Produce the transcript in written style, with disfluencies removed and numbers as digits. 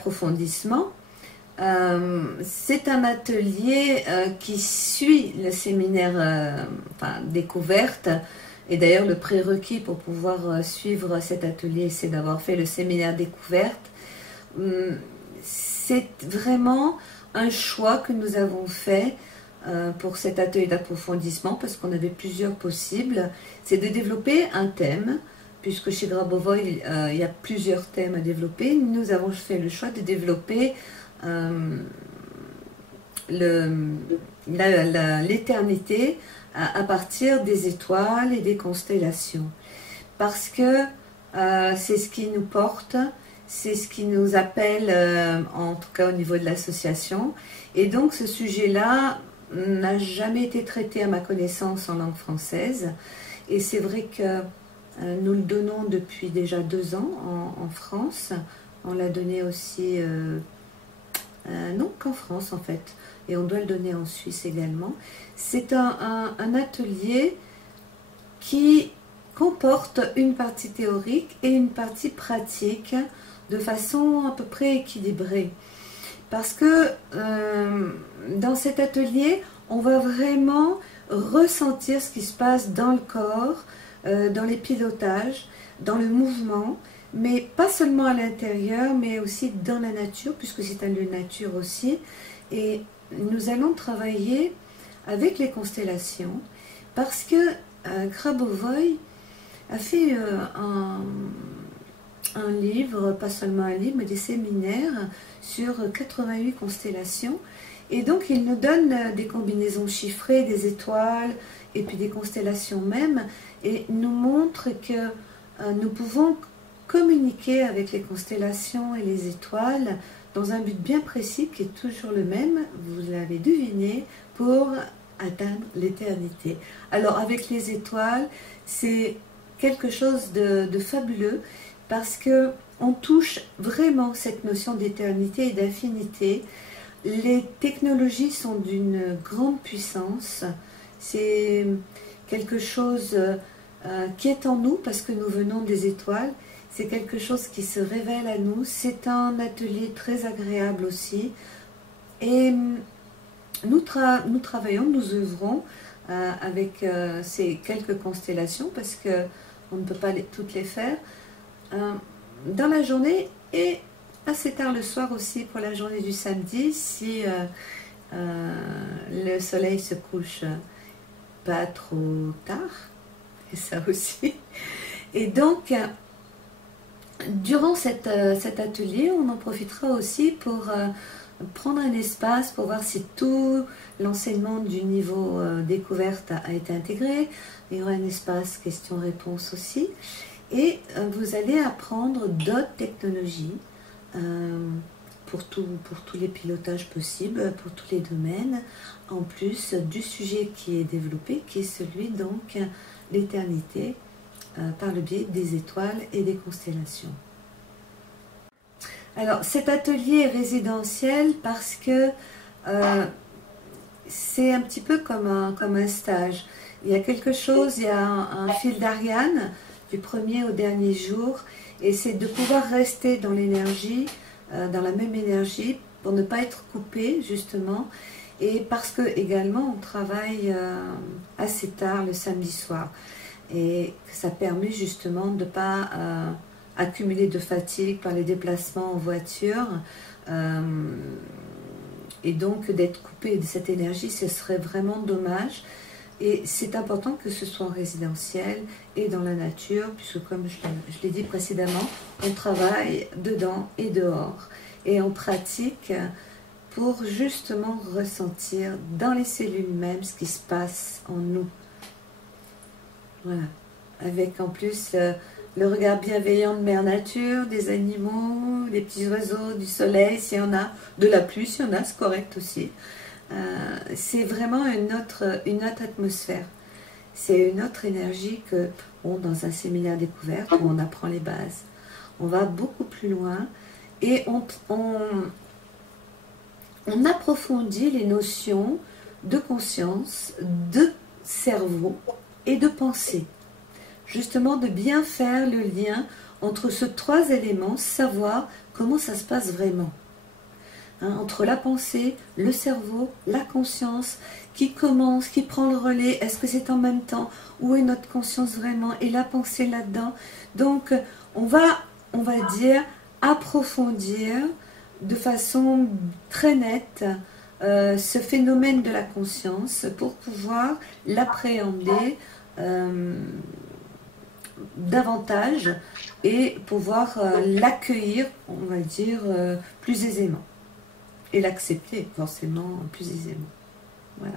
d'approfondissement. C'est un atelier qui suit le séminaire découverte. Et d'ailleurs, le prérequis pour pouvoir suivre cet atelier, c'est d'avoir fait le séminaire découverte. C'est vraiment un choix que nous avons fait pour cet atelier d'approfondissement, parce qu'on avait plusieurs possibles. C'est de développer un thème, puisque chez Grabovoi, il y a plusieurs thèmes à développer. Nous avons fait le choix de développer l'éternité à partir des étoiles et des constellations. Parce que c'est ce qui nous porte, c'est ce qui nous appelle, en tout cas au niveau de l'association. Et donc ce sujet-là n'a jamais été traité à ma connaissance en langue française. Et c'est vrai que nous le donnons depuis déjà 2 ans en France. On l'a donné aussi, non qu'en France en fait, et on doit le donner en Suisse également. C'est un atelier qui comporte une partie théorique et une partie pratique de façon à peu près équilibrée. Parce que dans cet atelier, on va vraiment ressentir ce qui se passe dans le corps, dans les pilotages, dans le mouvement, mais pas seulement à l'intérieur, mais aussi dans la nature, puisque c'est un lieu de nature aussi. Et nous allons travailler avec les constellations, parce que Grabovoi a fait un livre, pas seulement un livre, mais des séminaires sur 88 constellations. Et donc il nous donne des combinaisons chiffrées, des étoiles, et puis des constellations même, et nous montre que nous pouvons communiquer avec les constellations et les étoiles dans un but bien précis qui est toujours le même, vous l'avez deviné, pour atteindre l'éternité. Alors avec les étoiles, c'est quelque chose de fabuleux, parce que on touche vraiment cette notion d'éternité et d'infinité. Les technologies sont d'une grande puissance, c'est quelque chose qui est en nous parce que nous venons des étoiles, c'est quelque chose qui se révèle à nous, c'est un atelier très agréable aussi, et nous travaillons, nous œuvrons avec ces quelques constellations, parce qu'on ne peut pas toutes les faire, dans la journée et assez tard le soir aussi pour la journée du samedi, si le soleil se couche pas trop tard, et ça aussi. Et donc, durant cet atelier, on en profitera aussi pour prendre un espace pour voir si tout l'enseignement du niveau découverte a été intégré. Il y aura un espace questions-réponses aussi. Et vous allez apprendre d'autres technologies pour tous les pilotages possibles, pour tous les domaines, en plus du sujet qui est développé, qui est celui donc l'éternité par le biais des étoiles et des constellations. Alors cet atelier est résidentiel parce que c'est un petit peu comme un stage. Il y a quelque chose, il y a un fil d'Ariane du premier au dernier jour, et c'est de pouvoir rester dans l'énergie, dans la même énergie, pour ne pas être coupé justement, et parce que également on travaille assez tard le samedi soir, et ça permet justement de ne pas accumuler de fatigue par les déplacements en voiture, et donc d'être coupé de cette énergie, ce serait vraiment dommage. Et c'est important que ce soit en résidentiel et dans la nature, puisque comme je l'ai dit précédemment, on travaille dedans et dehors. Et on pratique pour justement ressentir dans les cellules mêmes ce qui se passe en nous. Voilà. Avec en plus le regard bienveillant de Mère Nature, des animaux, des petits oiseaux, du soleil, s'il y en a, de la pluie, s'il y en a, c'est correct aussi. C'est vraiment une autre atmosphère, c'est une autre énergie que dans un séminaire découverte où on apprend les bases. On va beaucoup plus loin et on approfondit les notions de conscience, de cerveau et de pensée. Justement de bien faire le lien entre ces trois éléments, savoir comment ça se passe vraiment. Hein, entre la pensée, le cerveau, la conscience, qui commence, qui prend le relais, est-ce que c'est en même temps, où est notre conscience vraiment, et la pensée là-dedans. Donc on va dire, approfondir de façon très nette ce phénomène de la conscience pour pouvoir l'appréhender davantage et pouvoir l'accueillir, on va dire, plus aisément. Et l'accepter forcément plus aisément. Voilà.